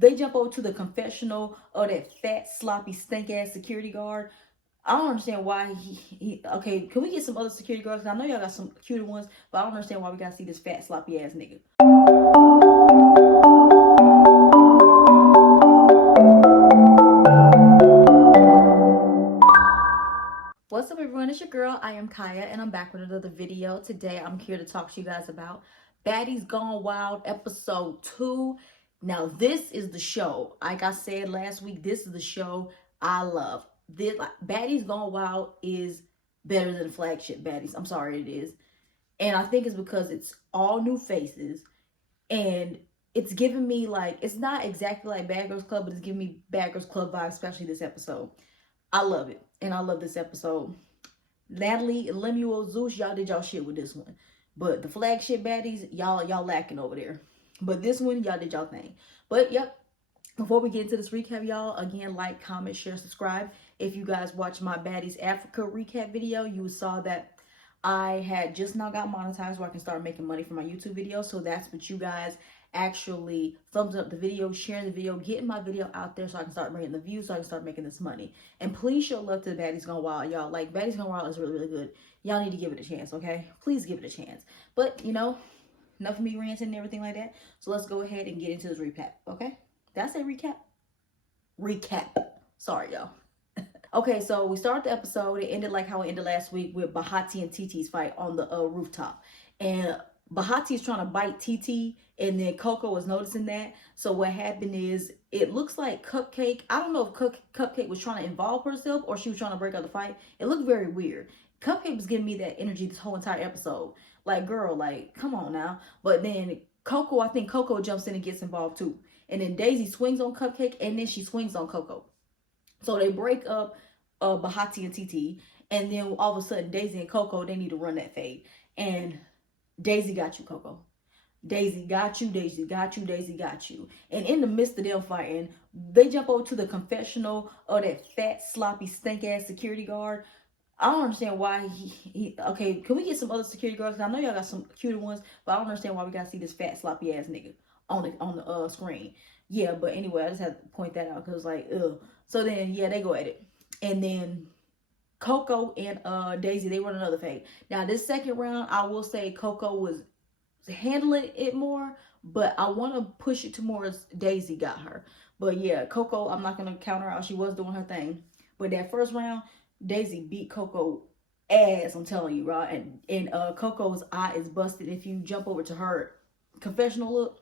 they jump over to the confessional of that fat, sloppy, stink ass security guard. I don't understand why he okay, can we get some other security guards? I know y'all got some cuter ones, but I don't understand why we gotta see this fat, sloppy ass nigga. What's up, everyone? It's your girl. I am Kaya, and I'm back with another video. Today, I'm here to talk to you guys about Baddies Gone Wild episode 2. Now, this is the show. Like I said last week, this is the show I love. This Baddies Gone Wild is better than flagship Baddies. I'm sorry, it is. And I think it's because it's all new faces, and it's giving me like, it's not exactly like Bad Girls Club, but it's giving me Bad Girls Club vibes, especially this episode. I love it, and I love this episode. Natalie and Lemuel Zeus, y'all did y'all shit with this one. But the flagship Baddies, y'all lacking over there. But this one, y'all did y'all thing. But yep, before we get into this recap, y'all, again, like, comment, share, subscribe. If you guys watched my Baddies Africa recap video, you saw that I had just now got monetized where I can start making money from my YouTube videos. So that's what you guys actually thumbs up the video, sharing the video, getting my video out there so I can start bringing the views, so I can start making this money. And please show love to the Baddies Gone Wild, y'all. Like, Baddies Gone Wild is really, really good. Y'all need to give it a chance, okay? Please give it a chance. But, you know, enough of me ranting and everything like that. So let's go ahead and get into this recap, okay? Did I say recap? Recap. Sorry, y'all. Okay, so we started the episode. It ended like how it ended last week with Bahati and TT's fight on the rooftop. And Bahati's trying to bite TT, and then Coco was noticing that. So what happened is, it looks like Cupcake, I don't know if Cupcake was trying to involve herself or she was trying to break up the fight. It looked very weird. Cupcake was giving me that energy this whole entire episode. Like, girl, like, come on now. But then Coco, I think Coco jumps in and gets involved too. And then Daisy swings on Cupcake, and then she swings on Coco. So they break up Bahati and TT, and then all of a sudden Daisy and Coco, they need to run that fade. And Daisy got you, Coco. Daisy got you, Daisy got you, Daisy got you. And in the midst of them fighting, they jump over to the confessional of that fat, sloppy, stink-ass security guard. I don't understand why he okay, can we get some other security guards? I know y'all got some cuter ones, but I don't understand why we gotta see this fat, sloppy-ass nigga on the screen. Yeah, but anyway, I just had to point that out because, like, ugh. So then, yeah, they go at it. And then Coco and Daisy, they run another fade. Now, this second round, I will say Coco was handling it more, but I want to push it to more as Daisy got her. But yeah, Coco, I'm not going to count her out. She was doing her thing. But that first round, Daisy beat Coco ass, I'm telling you, right? And Coco's eye is busted. If you jump over to her confessional look,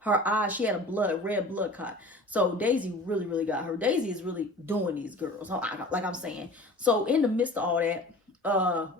her eye, she had a red blood clot. So Daisy really, really got her. Daisy is really doing these girls, like I'm saying. So in the midst of all that,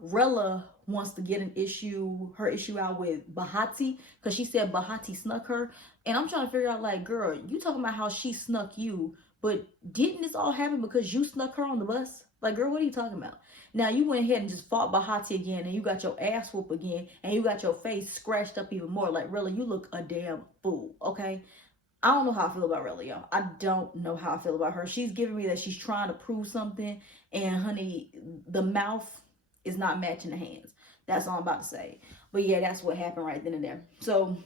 Rella wants to get her issue out with Bahati, because she said Bahati snuck her. And I'm trying to figure out, like, girl, you talking about how she snuck you, but didn't this all happen because you snuck her on the bus? Like, girl, what are you talking about? Now, you went ahead and just fought Bahati again, and you got your ass whooped again, and you got your face scratched up even more. Like, really, you look a damn fool, okay? I don't know how I feel about Rella, y'all. I don't know how I feel about her. She's giving me that she's trying to prove something, and honey, the mouth is not matching the hands. That's all I'm about to say. But yeah, that's what happened right then and there. So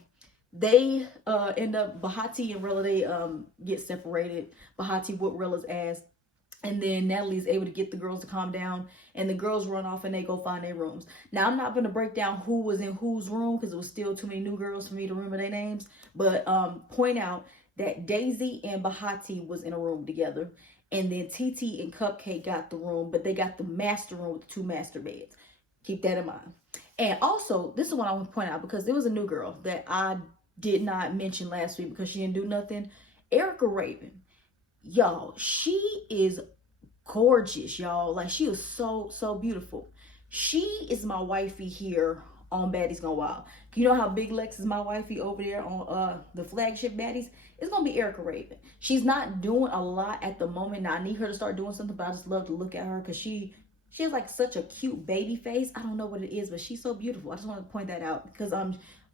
they end up, Bahati and Rella, they get separated. Bahati whooped Rella's ass. And then Natalie's able to get the girls to calm down, and the girls run off and they go find their rooms. Now, I'm not going to break down who was in whose room because it was still too many new girls for me to remember their names. But point out that Daisy and Bahati was in a room together. And then TT and Cupcake got the room, but they got the master room with the 2 master beds. Keep that in mind. And also, this is what I want to point out, because there was a new girl that I did not mention last week because she didn't do nothing. Erica Raven. Y'all, she is gorgeous, y'all. Like, she is so beautiful. She is my wifey here on Baddies Gone Wild. You know how Big Lex is my wifey over there on the flagship Baddies? It's gonna be Erica Raven. She's not doing a lot at the moment. Now, I need her to start doing something, but I just love to look at her because she has like such a cute baby face. I don't know what it is, but she's so beautiful. I just want to point that out because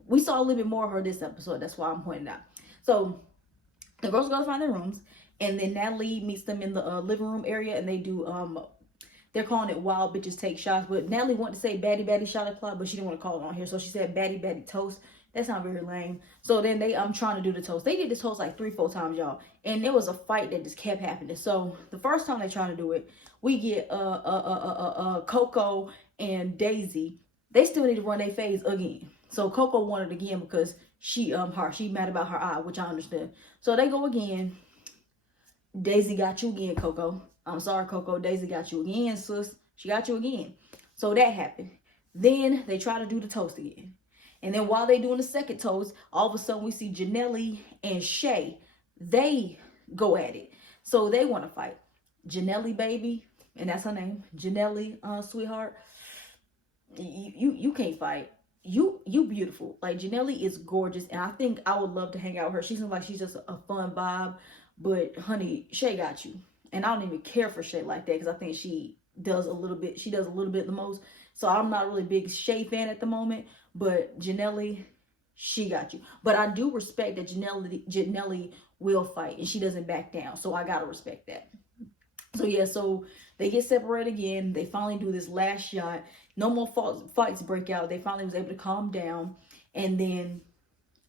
we saw a little bit more of her this episode. That's why I'm pointing it out. So the girls go to find their rooms. And then Natalie meets them in the living room area, and they do, they're calling it Wild Bitches Take Shots. But Natalie wanted to say Baddie Baddie Shot O'Clock, but she didn't want to call it on here. So she said Baddie Baddie Toast. That's not very lame. So then I'm trying to do the toast. They did this toast like 3-4 times, y'all. And there was a fight that just kept happening. So the first time they tried to do it, we get Coco and Daisy. They still need to run their phase again. So Coco won it again because she mad about her eye, which I understand. So they go again. Daisy got you again, Coco. I'm sorry, Coco. Daisy got you again, sis. She got you again. So that happened. Then they try to do the toast again. And then while they doing the second toast, all of a sudden we see Janelli and Shay. They go at it. So they want to fight. Janelli, baby, and that's her name. Janelli, sweetheart. You can't fight. You beautiful. Like, Janelli is gorgeous, and I think I would love to hang out with her. She seems like she's just a fun vibe. But honey, Shay got you. And I don't even care for Shay like that, because I think she does a little bit the most. So I'm not really a big Shay fan at the moment. But Janelli, she got you. But I do respect that Janelli will fight, and she doesn't back down. So I gotta respect that. So yeah, so they get separated again. They finally do this last shot. No more fights break out. They finally was able to calm down. And then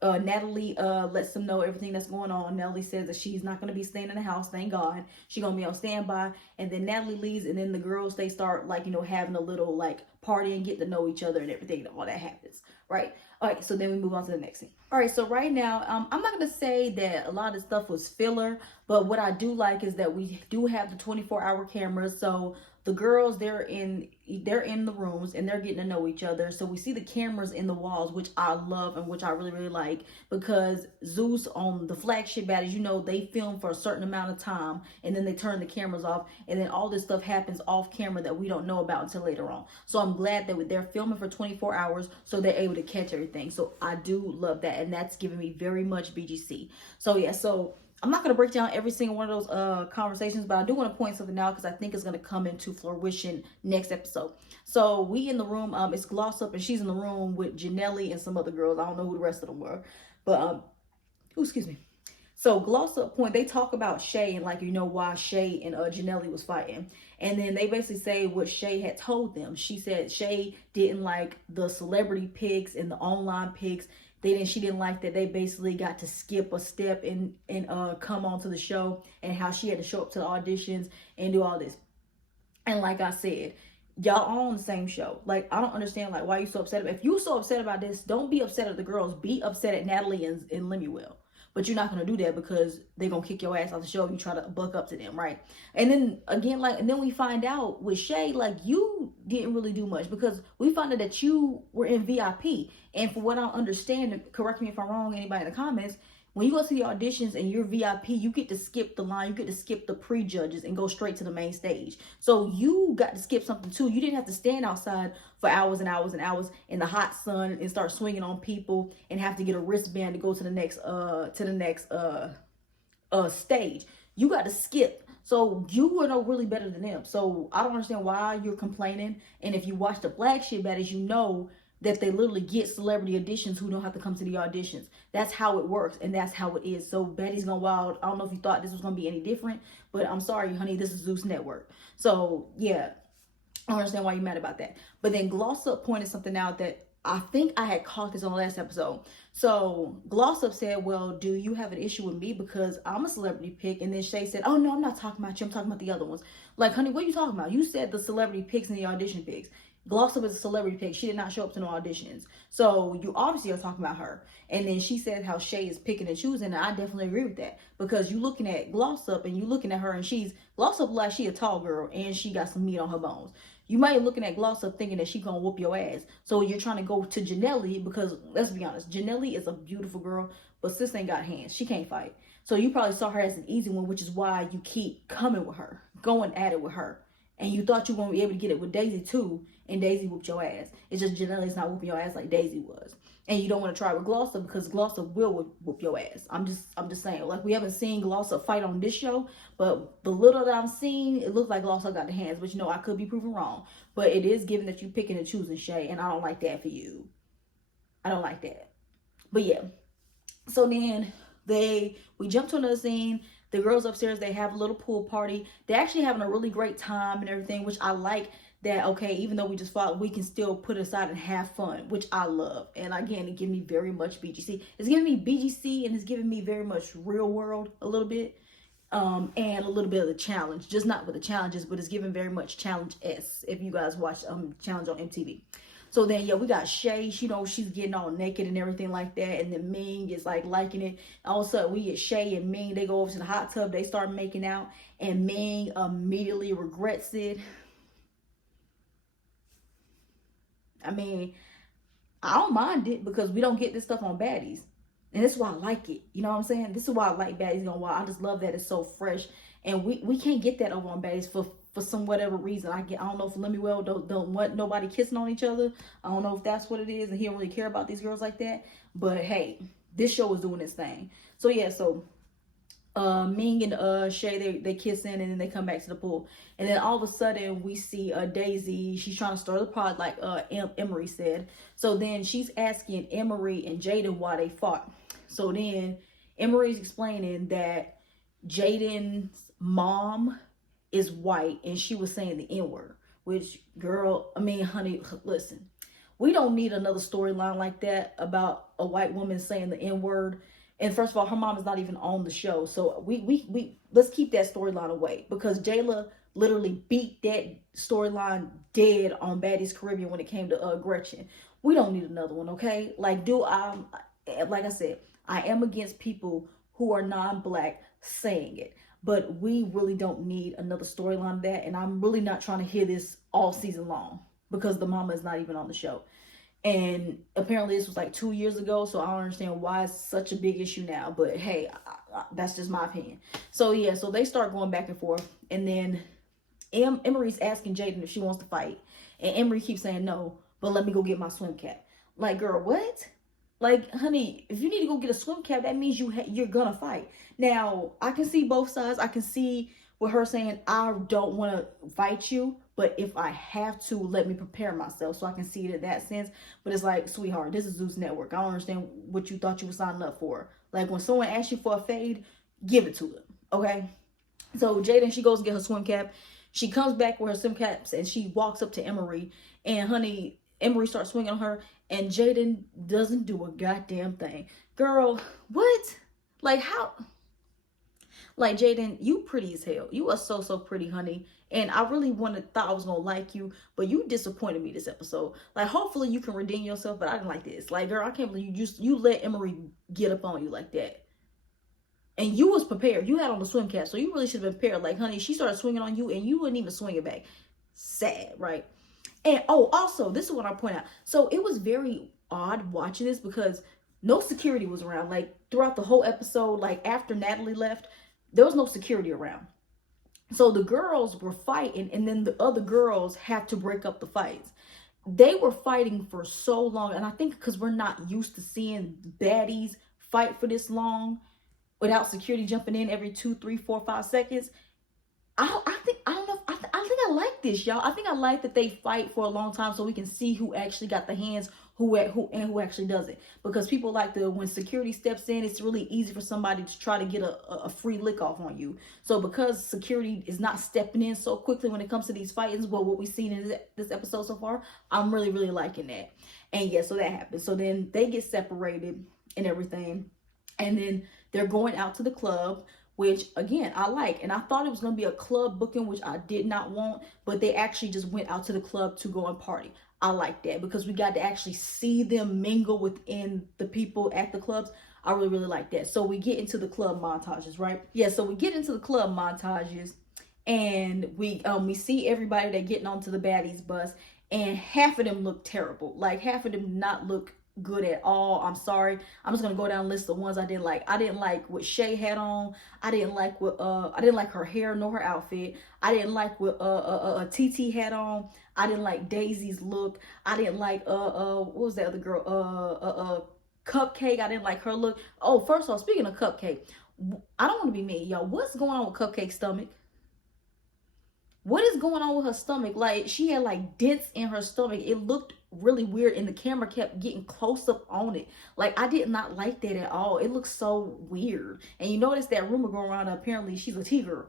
Natalie lets them know everything that's going on. Natalie says that she's not going to be staying in the house, thank God. She's going to be on standby. And then Natalie leaves, and then the girls, they start, like, you know, having a little, like, party and get to know each other and everything. All that happens, right? All right, so then we move on to the next scene. All right, so right now, I'm not going to say that a lot of stuff was filler, but what I do like is that we do have the 24-hour cameras. So the girls, they're in the rooms and they're getting to know each other. So we see the cameras in the walls, which I love and which I really, really like, because Zeus on the flagship Baddies, you know, they film for a certain amount of time and then they turn the cameras off, and then all this stuff happens off camera that we don't know about until later on. So I'm glad that they're filming for 24 hours so they're able to catch everything. So I do love that, and that's giving me very much BGC. So yeah, so I'm not going to break down every single one of those conversations, but I do want to point something out because I think it's going to come into fruition next episode. So we in the room, it's Gloss Up, and she's in the room with Janelli and some other girls. I don't know who the rest of them were, but, excuse me. So Gloss Up point, they talk about Shay and, like, you know, why Shay and Janelli was fighting. And then they basically say what Shay had told them. She said Shay didn't like the celebrity pics and the online pics. She didn't like that they basically got to skip a step and come onto the show, and how she had to show up to the auditions and do all this. And like I said, y'all all on the same show. Like, I don't understand, like, why you so upset. If you're so upset about this, don't be upset at the girls. Be upset at Natalie and Lemuel. But you're not going to do that because they're going to kick your ass off the show if you try to buck up to them, right? And then, again, like, and then we find out with Shay, like, you didn't really do much, because we found out that you were in VIP. And for what I understand, correct me if I'm wrong, anybody in the comments, when you go to the auditions and you're VIP, you get to skip the line, you get to skip the pre-judges and go straight to the main stage. So you got to skip something too. You didn't have to stand outside for hours and hours and hours in the hot sun and start swinging on people and have to get a wristband to go to the next stage. You got to skip. So you were no really better than them. So I don't understand why you're complaining. And if you watch the flagship Baddies, you know that they literally get celebrity auditions who don't have to come to the auditions. That's how it works, and that's how it is. So Baddies Gone Wild, I don't know if you thought this was going to be any different, but I'm sorry, honey, this is Zeus Network. So yeah, I don't understand why you're mad about that. But then Gloss Up pointed something out that I think I had caught this on the last episode. So Gloss Up said, well, do you have an issue with me because I'm a celebrity pick? And then Shay said, oh no, I'm not talking about you, I'm talking about the other ones. Like, honey, what are you talking about? You said the celebrity picks and the audition picks. Gloss Up is a celebrity pick. She did not show up to no auditions. So you obviously are talking about her. And then she said how Shay is picking and choosing. And I definitely agree with that. Because you looking at Gloss Up and you looking at her, and Gloss Up like she a tall girl and she got some meat on her bones. You might be looking at Gloss Up thinking that she gonna whoop your ass. So you're trying to go to Janelli because, let's be honest, Janelli is a beautiful girl, but sis ain't got hands. She can't fight. So you probably saw her as an easy one, which is why you keep coming with her, going at it with her. And you thought you were going to be able to get it with Daisy too, and Daisy whooped your ass. It's just Janelli's not whooping your ass like Daisy was. And you don't want to try with Gloss Up because Gloss Up will whoop your ass. I'm just saying. Like, we haven't seen Gloss Up fight on this show, but the little that I'm seeing, it looks like Gloss Up got the hands. But you know, I could be proven wrong. But it is given that you picking and choosing, Shay, and I don't like that for you. I don't like that. But yeah. So then we jump to another scene. The girls upstairs, they have a little pool party. They're actually having a really great time and everything, which I like that, okay, even though we just fought, we can still put aside and have fun, which I love. And again, it gives me very much BGC. It's giving me BGC, and it's giving me very much real world a little bit. And a little bit of the challenge, just not with the challenges, but it's giving very much challenge-esque if you guys watch challenge on MTV. So then, yeah, we got Shay, you know, she's getting all naked and everything like that. And then Ming is like liking it. All of a sudden, we get Shay and Ming, they go over to the hot tub, they start making out, and Ming immediately regrets it. I mean, I don't mind it because we don't get this stuff on Baddies. And this is why I like it. You know what I'm saying? This is why I like Baddies Gone Wild. I just love that it's so fresh. And we can't get that over on Baddies for some whatever reason. I don't know if Lemuel don't want nobody kissing on each other. I don't know if that's what it is, and he don't really care about these girls like that. But hey, this show is doing its thing. So yeah, so Ming and Shay, they kissing, and then they come back to the pool. And then all of a sudden we see Daisy, she's trying to stir the pot like Emery said. So then she's asking Emery and Jaden why they fought. So then Emery's explaining that Jaden's mom is white and she was saying the N-word, which, girl, I mean, honey, listen, we don't need another storyline like that about a white woman saying the N-word. And first of all, her mom is not even on the show. So we let's keep that storyline away, because Jayla literally beat that storyline dead on Baddies Caribbean when it came to Gretchen. We don't need another one, okay? Like I said, I am against people who are non-black saying it, but we really don't need another storyline of that. And I'm really not trying to hear this all season long because the mama is not even on the show. And apparently this was like 2 years ago, so I don't understand why it's such a big issue now. But hey, that's just my opinion. So yeah, so they start going back and forth, and then Emery's asking Jaden if she wants to fight, and Emery keeps saying no, but let me go get my swim cap. Like, girl, what? Like, honey, if you need to go get a swim cap, that means you're gonna fight. Now, I can see both sides. I can see with her saying, I don't want to fight you, but if I have to, let me prepare myself. So I can see it in that sense. But it's like, sweetheart, this is Zeus Network. I don't understand what you thought you were signing up for. Like, when someone asks you for a fade, give it to them, okay? So Jaden, she goes and get her swim cap. She comes back with her swim caps, and she walks up to Emery. And, honey, Emery starts swinging on her, and Jaden doesn't do a goddamn thing. Girl, what? Like, how? Like, Jaden, you pretty as hell. You are so, so pretty, honey. And I really thought I was going to like you, but you disappointed me this episode. Like, hopefully you can redeem yourself, but I didn't like this. Like, girl, I can't believe you let Emery get up on you like that. And you was prepared. You had on the swim cap, so you really should have been prepared. Like, honey, she started swinging on you, and you wouldn't even swing it back. Sad, right? And, oh, also, this is what I point out. So, it was very odd watching this because no security was around. Like, throughout the whole episode, like, after Natalie left, there was no security around. So the girls were fighting, and then the other girls had to break up the fights. They were fighting for so long, and I think because we're not used to seeing baddies fight for this long without security jumping in every 2, 3, 4, 5 seconds. I think I like this, y'all. I think I like that they fight for a long time so we can see who actually got the hands, who actually does it. Because people like when security steps in, it's really easy for somebody to try to get a free lick off on you. So because security is not stepping in so quickly when it comes to these fights, well, what we've seen in this episode so far, I'm really, really liking that. And yeah, so that happens. So then they get separated and everything. And then they're going out to the club, which again, I like. And I thought it was going to be a club booking, which I did not want, but they actually just went out to the club to go and party. I like that because we got to actually see them mingle within the people at the clubs. I really, really like that. So we get into the club montages, right? Yeah, so we get into the club montages, and we see everybody that getting onto the Baddies bus, and half of them look terrible. Like, half of them did not look good at all. I'm sorry. I'm just gonna go down a list of ones I didn't like. I didn't like what Shay had on. I didn't like her hair nor her outfit. I didn't like what TT had on. I didn't like Daisy's look. I didn't like what was that other girl? Cupcake. I didn't like her look. Oh, first of all, speaking of Cupcake, I don't want to be mean, y'all. What's going on with Cupcake's stomach? What is going on with her stomach? Like, she had like dents in her stomach. It looked really weird, and the camera kept getting close up on it. Like, I did not like that at all. It looks so weird. And you notice that rumor going around, apparently she's a T-girl.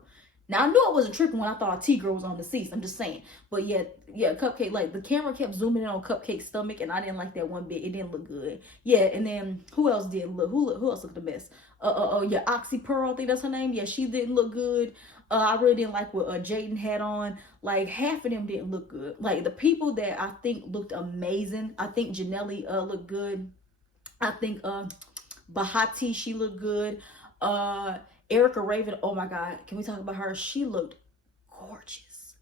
Now I knew I wasn't tripping when I thought T-Girl was on the seats. I'm just saying. But yeah, Cupcake, like the camera kept zooming in on Cupcake's stomach, and I didn't like that one bit. It didn't look good. Yeah, and then who else didn't look? Who else looked the best? Yeah, Oxy Pearl, I think that's her name. Yeah, she didn't look good. I really didn't like what Jaden had on. Like half of them didn't look good. Like the people that I think looked amazing. I think Janelli looked good. I think Bahati, she looked good. Erica Raven, oh my God, can we talk about her? She looked gorgeous.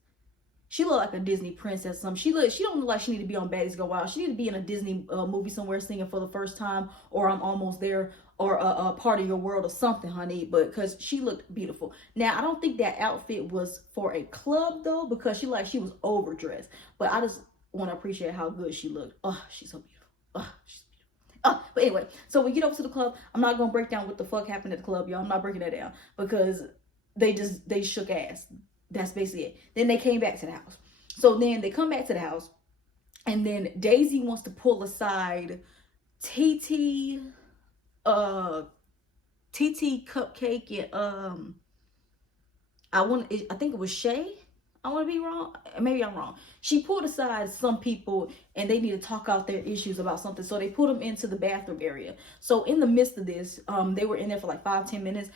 She looked like a Disney princess. She don't look like she need to be on Baddies Go Wild. She need to be in a Disney movie somewhere singing For the First Time, or I'm Almost There, or a Part of Your World, or something, honey. But because she looked beautiful. Now I don't think that outfit was for a club though, because she was overdressed. But I just want to appreciate how good she looked. Oh, she's so beautiful. Oh, she's but anyway, so we get over to the club. I'm not gonna break down what the fuck happened at the club, y'all. I'm not breaking that down because they shook ass. That's basically it. Then they came back to the house. So then they come back to the house, and then Daisy wants to pull aside TT, Cupcake, and I think it was Shay. I want to be wrong. Maybe I'm wrong. She pulled aside some people and they need to talk out their issues about something. So they put them into the bathroom area. So in the midst of this, they were in there for like 5-10 minutes.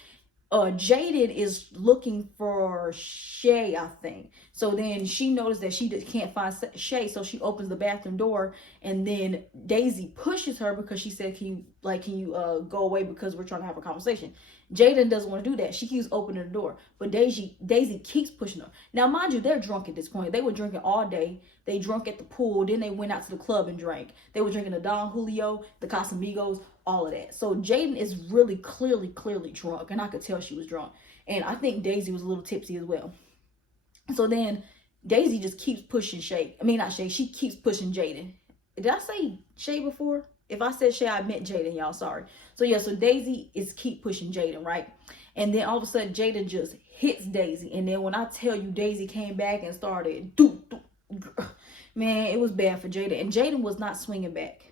Jaden is looking for Shay, I think. So then she noticed that she can't find Shay. So she opens the bathroom door, and then Daisy pushes her because she said, can you go away because we're trying to have a conversation. Jaden doesn't want to do that. She keeps opening the door, but Daisy keeps pushing her. Now, mind you, they're drunk at this point. They were drinking all day. They drunk at the pool. Then they went out to the club and drank. They were drinking the Don Julio, the Casamigos, all of that. So Jaden is really clearly drunk, and I could tell she was drunk. And I think Daisy was a little tipsy as well. So then Daisy just keeps pushing Shay. I mean, not Shay. She keeps pushing Jaden. Did I say Shay before? If I said Shay, I meant Jaden, y'all. Sorry. So yeah, so Daisy is keep pushing Jaden, right? And then all of a sudden, Jaden just hits Daisy. And then when I tell you, Daisy came back and started, man, it was bad for Jaden. And Jaden was not swinging back.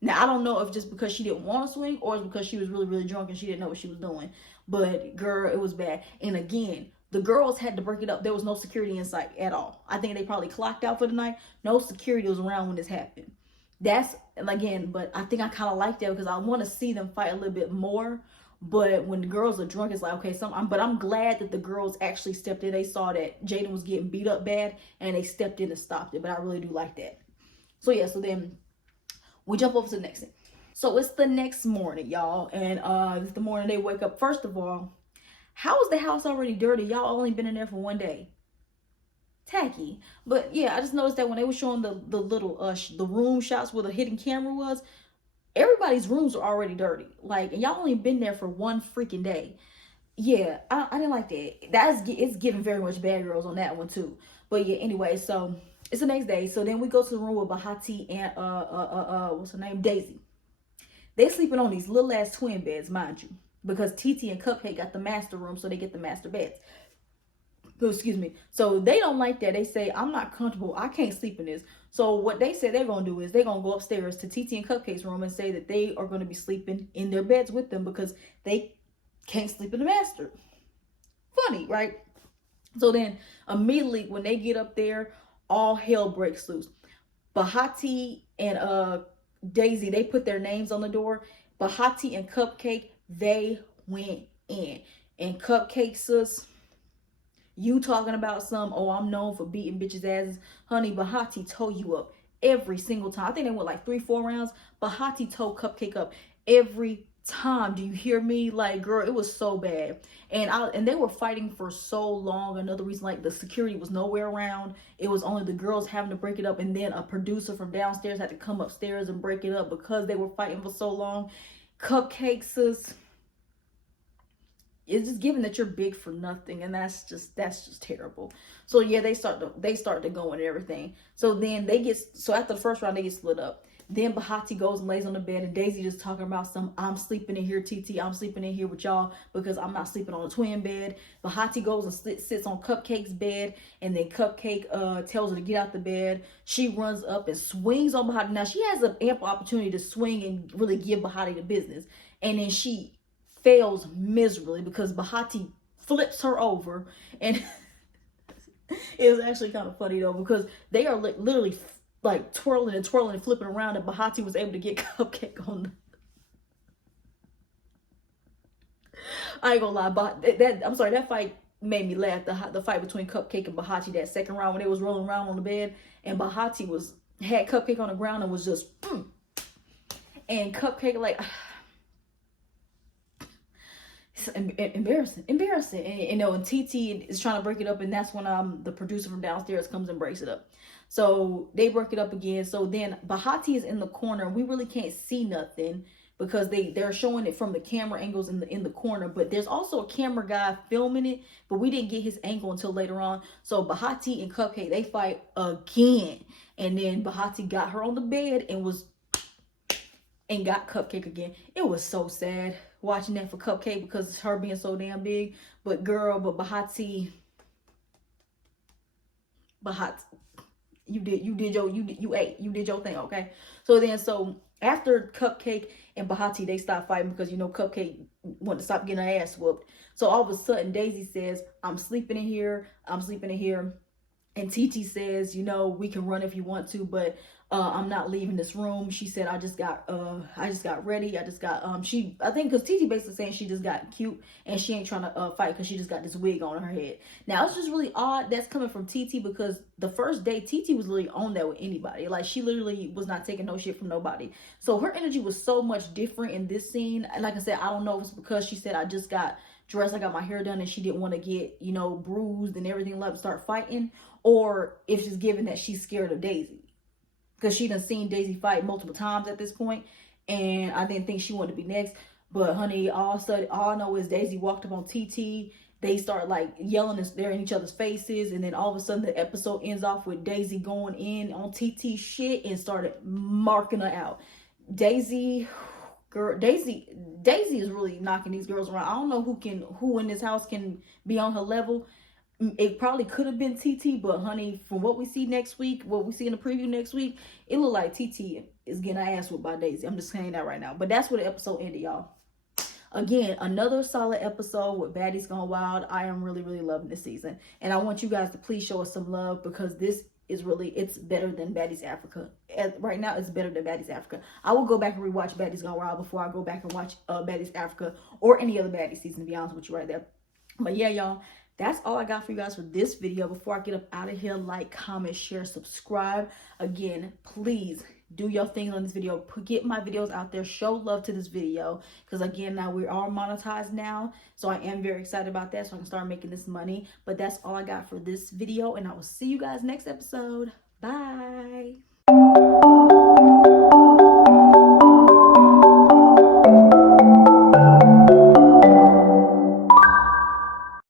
Now, I don't know if just because she didn't want to swing or it's because she was really drunk and she didn't know what she was doing. But, girl, it was bad. And again, the girls had to break it up. There was no security in sight at all. I think they probably clocked out for the night. No security was around when this happened. And again, but I think I kind of like that because I want to see them fight a little bit more. But when the girls are drunk, it's like, okay, but I'm glad that the girls actually stepped in. They saw that Jaden was getting beat up bad and they stepped in and stopped it. But I really do like that. So yeah, so then we jump over to the next thing. So it's the next morning, y'all. And it's the morning they wake up. First of all, how is the house already dirty? Y'all only been in there for one day. Tacky. But yeah, I just noticed that when they were showing the little the room shots where the hidden camera was, everybody's rooms are already dirty. Like, and y'all only been there for one freaking day. Yeah, I didn't like that. It's giving very much Bad Girls on that one too. But yeah, anyway, so it's the next day. So then we go to the room with Bahati and what's her name, Daisy. They sleeping on these little ass twin beds, mind you, because TT and Cupcake got the master room, so they get the master beds. Excuse me. So they don't like that. They say, I'm not comfortable. I can't sleep in this. So what they say they're going to do is they're going to go upstairs to TT and Cupcake's room and say that they are going to be sleeping in their beds with them because they can't sleep in the master. Funny, right? So then immediately when they get up there, all hell breaks loose. Bahati and Daisy, they put their names on the door. Bahati and Cupcake, they went in. And Cupcake, sis, you talking about I'm known for beating bitches' asses. Honey, Bahati tore you up every single time. I think they went like 3-4 rounds. Bahati tore Cupcake up every time. Do you hear me? Like, girl, it was so bad. And they were fighting for so long. Another reason, like, the security was nowhere around. It was only the girls having to break it up. And then a producer from downstairs had to come upstairs and break it up because they were fighting for so long. Cupcake, sis, it's just given that you're big for nothing, and that's just terrible. So yeah, they start to go and everything. So then after the first round they get split up. Then Bahati goes and lays on the bed, and Daisy just talking about I'm sleeping in here, TT. I'm sleeping in here with y'all because I'm not sleeping on a twin bed. Bahati goes and sits on Cupcake's bed, and then Cupcake tells her to get out the bed. She runs up and swings on Bahati. Now she has an ample opportunity to swing and really give Bahati the business, and then she fails miserably because Bahati flips her over. And it was actually kind of funny though, because they are literally like twirling and twirling and flipping around, and Bahati was able to get Cupcake on the... I ain't gonna lie, but I'm sorry, that fight made me laugh. The fight between Cupcake and Bahati, that second round when they was rolling around on the bed, and Bahati had Cupcake on the ground and was just and Cupcake like embarrassing. And you know, and TT is trying to break it up, and that's when the producer from downstairs comes and breaks it up. So they break it up again. So then Bahati is in the corner. We really can't see nothing because they're showing it from the camera angles in the corner, but there's also a camera guy filming it, but we didn't get his angle until later on. So Bahati and Cupcake, they fight again, and then Bahati got her on the bed and got Cupcake again. It was so sad watching that for Cupcake because it's her being so damn big. But Bahati, you did your thing, okay? So after Cupcake and Bahati, they stopped fighting because, you know, Cupcake wanted to stop getting her ass whooped. So all of a sudden, Daisy says, I'm sleeping in here. And TT says, you know, we can run if you want to, but I'm not leaving this room. She said, I just got ready. I think because TT basically saying she just got cute and she ain't trying to fight because she just got this wig on her head. Now, it's just really odd that's coming from TT because the first day, TT was literally on that with anybody. Like, she literally was not taking no shit from nobody. So her energy was so much different in this scene. And like I said, I don't know if it's because she said, I just got dressed, I got my hair done, and she didn't want to get, you know, bruised and everything, like start fighting, or if she's given that she's scared of Daisy. Because she done seen Daisy fight multiple times at this point, and I didn't think she wanted to be next. But honey, all I know is Daisy walked up on TT. They start like yelling and staring in each other's faces, and then all of a sudden the episode ends off with Daisy going in on TT's shit and started marking her out. Daisy is really knocking these girls around. I don't know who in this house can be on her level. It probably could have been TT, but honey, from what we see next week, what we see in the preview next week, it looked like TT is getting her ass whipped by Daisy. I'm just saying that right now. But that's where the episode ended, y'all. Again, another solid episode with Baddies Gone Wild. I am really, really loving this season. And I want you guys to please show us some love because this is really, it's better than Baddies Africa. Right now, it's better than Baddies Africa. I will go back and rewatch Baddies Gone Wild before I go back and watch Baddies Africa or any other Baddies season, to be honest with you right there. But yeah, y'all, that's all I got for you guys for this video. Before I get up out of here, like, comment, share, subscribe. Again, please do your things on this video. Get my videos out there. Show love to this video. Because again, now we are monetized now. So I am very excited about that. So I can start making this money. But that's all I got for this video. And I will see you guys next episode. Bye.